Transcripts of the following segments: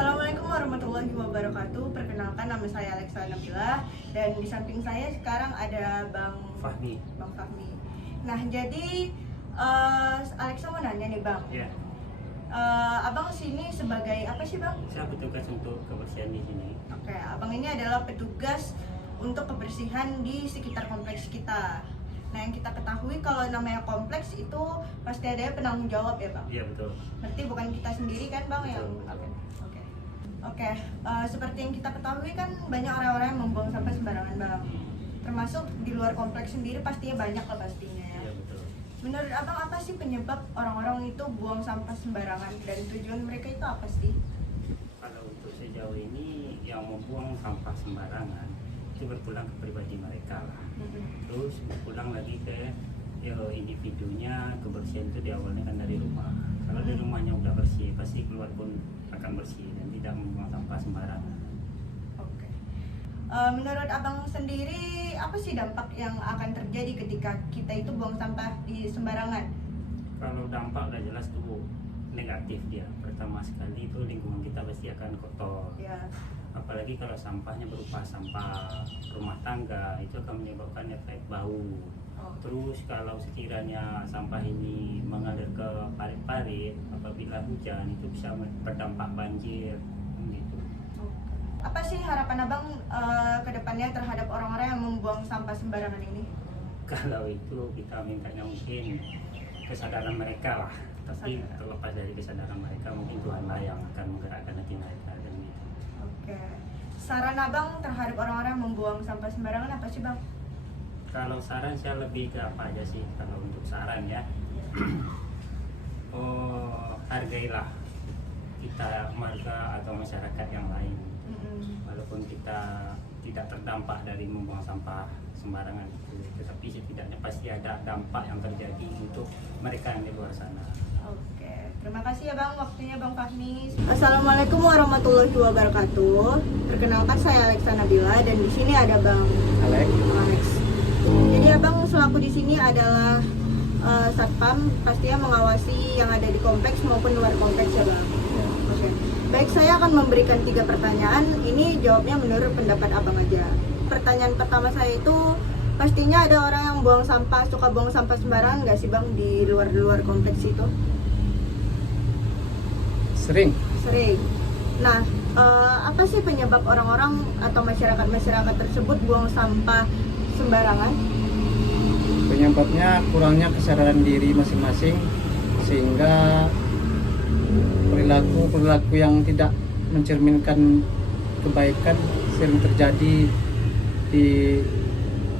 Assalamualaikum warahmatullahi wabarakatuh. Perkenalkan, nama saya Alexa Nabila dan di samping saya sekarang ada Bang Fahmi. Nah, jadi Alexa mau nanya nih Bang. Ya, Abang sini sebagai apa sih Bang? saya petugas untuk kebersihan di sini. Oke, Abang ini adalah petugas untuk kebersihan di sekitar kompleks kita. Nah, yang kita ketahui kalau namanya kompleks itu pasti ada penanggung jawab ya Bang? Iya, betul. Berarti bukan kita sendiri kan Bang yang Betul. Oke, seperti yang kita ketahui kan banyak orang-orang yang membuang sampah sembarangan Bang. Termasuk di luar kompleks sendiri pastinya banyak lah pastinya ya. Iya, betul. Menurut Abang apa sih penyebab orang-orang itu buang sampah sembarangan dan tujuan mereka itu apa sih? Kalau untuk sejauh ini yang membuang sampah sembarangan itu berpulang ke pribadi mereka lah. Terus berpulang lagi ke individunya. Kebersihan itu diawalnya kan dari rumah. Kalau di rumahnya udah bersih, pasti keluar pun akan bersih dan tidak membuang sampah sembarangan. Oke. Menurut Abang sendiri apa sih dampak yang akan terjadi ketika kita itu buang sampah di sembarangan? Kalau dampak udah jelas tuh negatif dia. Pertama sekali itu lingkungan kita pasti akan kotor. Ya. Apalagi kalau sampahnya berupa sampah rumah tangga, itu akan menyebabkan efek bau. Terus kalau sekiranya sampah ini mengalir ke parit-parit, apabila hujan itu bisa berdampak banjir gitu. Apa sih harapan Abang ke depannya terhadap orang-orang yang membuang sampah sembarangan ini? Kalau itu kita mintanya mungkin kesadaran mereka lah. Tapi terlepas dari kesadaran mereka, mungkin Tuhanlah yang akan menggerakkan hati mereka dan gitu. Oke. Saran Abang terhadap orang-orang yang membuang sampah sembarangan apa sih Bang? Kalau saran saya lebih ke apa aja sih kalau untuk saran ya. Hargailah kita warga atau masyarakat yang lain. Walaupun kita tidak terdampak dari membuang sampah sembarangan itu, tetapi setidaknya pasti ada dampak yang terjadi untuk mereka yang di luar sana. Oke, terima kasih ya Bang waktunya Bang Fahmi. Assalamualaikum warahmatullahi wabarakatuh. Perkenalkan saya Alexa Nabila dan di sini ada Bang Alex. Jadi Abang selaku di sini adalah satpam, pastinya mengawasi yang ada di kompleks maupun luar kompleks ya Bang. Oke. Baik, saya akan memberikan 3 pertanyaan. Ini jawabnya menurut pendapat Abang aja. Pertanyaan pertama saya itu, pastinya ada orang yang suka buang sampah sembarangan nggak sih Bang di luar kompleks itu? Sering. Nah, apa sih penyebab orang-orang atau masyarakat tersebut buang sampah sembarangan? Penyebabnya kurangnya kesadaran diri masing-masing, sehingga perilaku yang tidak mencerminkan kebaikan sering terjadi di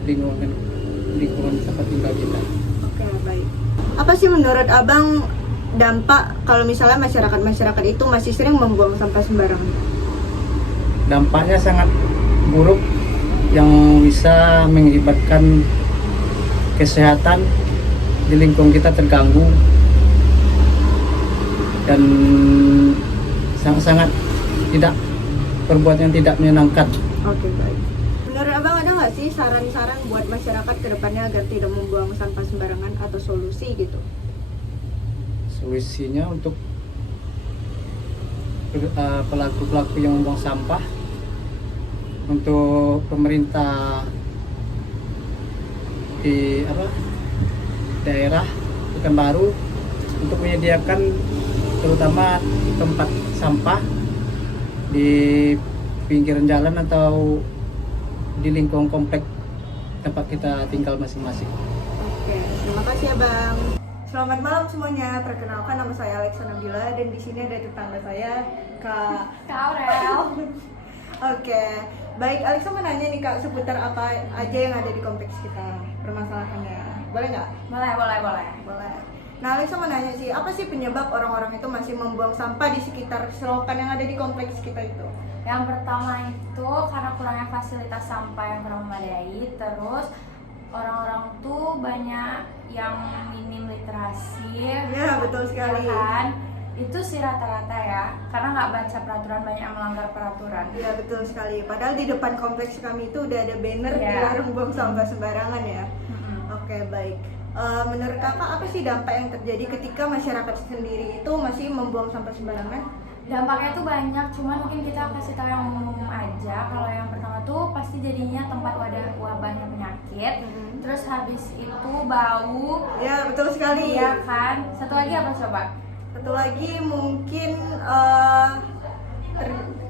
lingkungan tempat tinggal kita. Oke, baik. Apa sih menurut Abang dampak kalau misalnya masyarakat itu masih sering membuang sampah sembarangan? Dampaknya sangat buruk yang bisa mengakibatkan kesehatan di lingkungan kita terganggu dan sangat tidak perbuatan tidak menyenangkan. Oke, baik. Menurut Abang ada nggak sih saran-saran buat masyarakat ke depannya agar tidak membuang sampah sembarangan atau solusi gitu? Solusinya untuk pelaku-pelaku yang membuang sampah, untuk pemerintah di daerah Pekanbaru untuk menyediakan terutama tempat sampah di pinggiran jalan atau di lingkungan komplek tempat kita tinggal masing-masing. Oke, terima kasih ya Bang. Selamat malam semuanya. Perkenalkan, nama saya Alexa Nabila dan di sini ada tetangga saya Kak Aurel. Oke, baik, Alexa mau nanya nih Kak seputar apa aja yang ada di kompleks kita, permasalahannya. Boleh nggak? Boleh. Nah, Alexa mau nanya sih, apa sih penyebab orang-orang itu masih membuang sampah di sekitar selokan yang ada di kompleks kita itu? Yang pertama itu karena kurangnya fasilitas sampah yang kurang memadai, terus orang-orang tuh banyak yang minim literasi. Ya, betul sekali. Ya kan? Itu sih rata-rata ya, karena nggak baca peraturan, banyak yang melanggar peraturan. Iya, betul sekali. Padahal di depan kompleks kami itu udah ada banner dilarang buang sampah sembarangan ya. Oke, baik. Menurut kakak apa sih dampak yang terjadi ketika masyarakat sendiri itu masih membuang sampah sembarangan? Dampaknya tuh banyak, cuman mungkin kita kasih tahu yang umum aja. Kalau yang pertama tuh pasti jadinya tempat wabahnya penyakit. Terus habis itu bau. Ya, betul sekali. Iya kan. Satu lagi apa coba? Satu lagi mungkin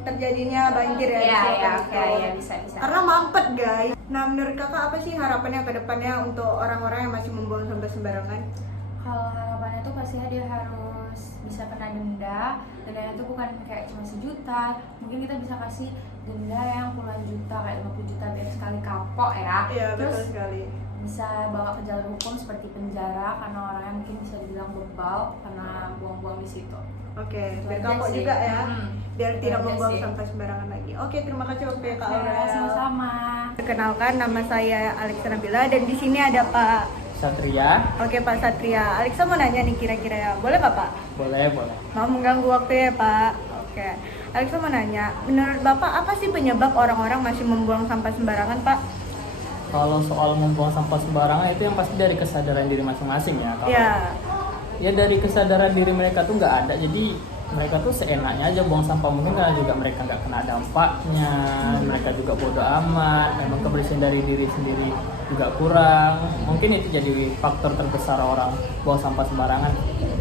terjadinya banjir ya. Iya, di iya, situ. oke, ya bisa. Karena mampet guys. Nah, menurut kakak apa sih harapannya ke depannya untuk orang-orang yang masih membuang sampah sembarangan? Kalau harapannya tuh pastinya dia harus bisa kena denda. Dendanya tuh bukan kayak cuma sejuta, mungkin kita bisa kasih denda yang puluhan juta, kayak 50 juta biar sekali kapok ya. Iya, Terus betul sekali. bisa bawa ke jalur hukum seperti penjara karena orangnya mungkin bisa dibilang bebal karena buang-buang di situ. Oke, biar Aja kapok sih. juga ya. Biar tidak Aja membuang sih. sampah sembarangan lagi. Oke, terima kasih waktunya Kak Ya, Aurel. sama-sama. Perkenalkan, nama saya Alexa Nabila dan di sini ada Pak. Satria. Oke, Pak Satria. Alexa mau nanya nih kira-kira ya. Boleh nggak Pak? Boleh. Mau mengganggu waktu ya Pak? Oke. Alexa mau nanya, menurut Bapak apa sih penyebab orang-orang masih membuang sampah sembarangan Pak? Kalau soal membuang sampah sembarangan itu yang pasti dari kesadaran diri masing-masing ya. Kalau Ya, ya dari kesadaran diri mereka tuh nggak ada, jadi mereka tuh seenaknya aja buang sampah, mungkin karena juga mereka nggak kena dampaknya, mereka juga bodo amat, memang kebersihan dari diri sendiri juga kurang, mungkin itu jadi faktor terbesar orang buang sampah sembarangan.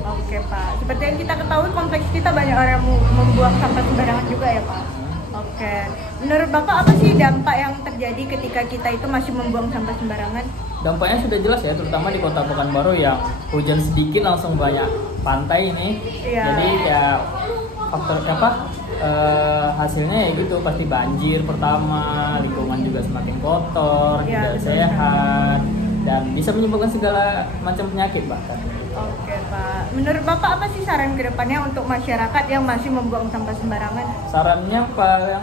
oke Pak. Seperti yang kita ketahui kompleks kita banyak orang yang membuang sampah sembarangan juga ya Pak. Oke. Menurut Bapak apa sih dampak yang terjadi ketika kita itu masih membuang sampah sembarangan? Dampaknya sudah jelas ya, terutama di Kota Pekanbaru yang hujan sedikit langsung banyak pantai ini. Iya. Jadi ya faktor hasilnya ya gitu, pasti banjir pertama, lingkungan juga semakin kotor, Iya, tidak betul sehat, dan bisa menyebabkan segala macam penyakit bahkan. Oke Pak. Menurut Bapak apa sih saran kedepannya untuk masyarakat yang masih membuang sampah sembarangan? Sarannya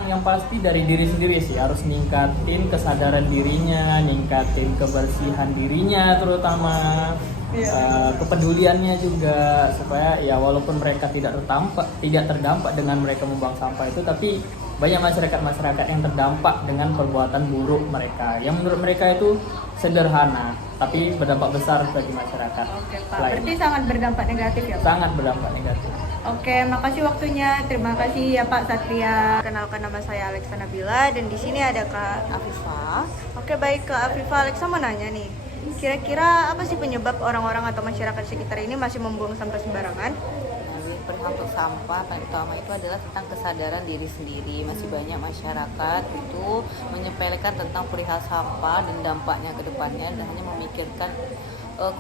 yang pasti dari diri sendiri sih, harus ningkatin kesadaran dirinya, ningkatin kebersihan dirinya terutama. Kepeduliannya juga, supaya ya walaupun mereka tidak terdampak dengan mereka membuang sampah itu, tapi banyak masyarakat yang terdampak dengan perbuatan buruk mereka yang menurut mereka itu sederhana tapi berdampak besar bagi masyarakat. Oke Pak. lainnya. Berarti sangat berdampak negatif ya Pak? Sangat berdampak negatif. Oke, makasih waktunya. Terima kasih ya Pak Satria. Kenalkan, nama saya Alexa Nabila dan di sini ada Kak Afifah. Oke, baik Kak Afifah. Alexa mau nanya nih. Kira-kira apa sih penyebab orang-orang atau masyarakat sekitar ini masih membuang sampah sembarangan? Perihal untuk sampah, paling utama itu adalah tentang kesadaran diri sendiri. Masih banyak masyarakat itu menyepelekan tentang perihal sampah dan dampaknya ke depannya, dan hanya memikirkan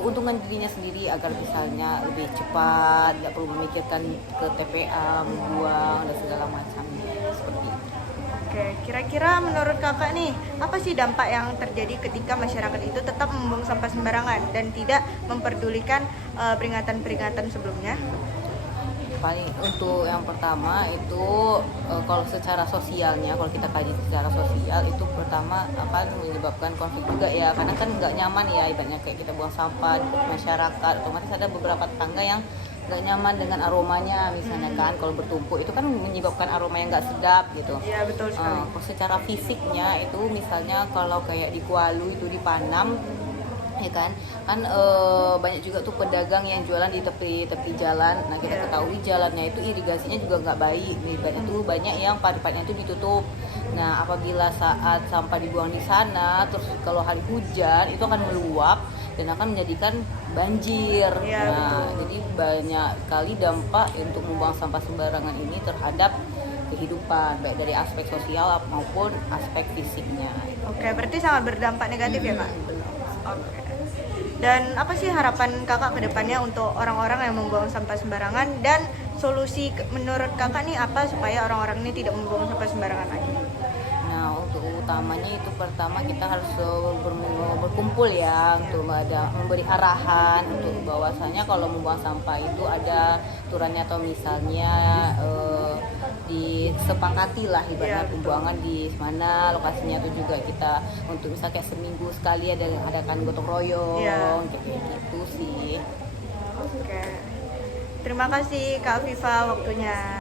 keuntungan dirinya sendiri agar misalnya lebih cepat, tidak perlu memikirkan ke TPA, membuang dan segala macamnya seperti itu. Oke, kira-kira menurut kakak nih, apa sih dampak yang terjadi ketika masyarakat itu tetap membuang sampah sembarangan dan tidak memperdulikan peringatan-peringatan sebelumnya? Paling untuk yang pertama itu kalau secara sosialnya, kalau kita kaji secara sosial itu pertama akan menyebabkan konflik juga ya, karena kan nggak nyaman ya, ibaratnya kayak kita buang sampah di masyarakat, otomatis ada beberapa tetangga yang nggak nyaman dengan aromanya misalnya kan, kalau bertumpuk itu kan menyebabkan aroma yang nggak sedap gitu. Iya, betul sekali. Secara fisiknya itu misalnya kalau kayak di Kualu itu di Panam ya kan banyak juga tuh pedagang yang jualan di tepi jalan. Nah kita ketahui jalannya itu irigasinya juga nggak baik, itu banyak yang parit-paritnya itu ditutup. Nah apabila saat sampah dibuang di sana, terus kalau hari hujan itu akan meluap dan akan menjadikan banjir. Nah jadi banyak kali dampak untuk membuang sampah sembarangan ini terhadap kehidupan, baik dari aspek sosial maupun aspek fisiknya. Oke, berarti sangat berdampak negatif ya Kak? Oke. Dan apa sih harapan kakak ke depannya untuk orang-orang yang membuang sampah sembarangan, dan solusi menurut kakak nih apa supaya orang-orang ini tidak membuang sampah sembarangan lagi? Nah untuk utamanya itu pertama kita harus berkumpul ya, untuk memberi arahan untuk bahwasanya kalau membuang sampah itu ada aturannya, atau misalnya disepakati lah ibaratnya pembuangan di mana lokasinya, itu juga kita untuk misalnya kayak seminggu sekali adakan gotong royong kayak gitu sih. Oke. Terima kasih Kak Viva waktunya.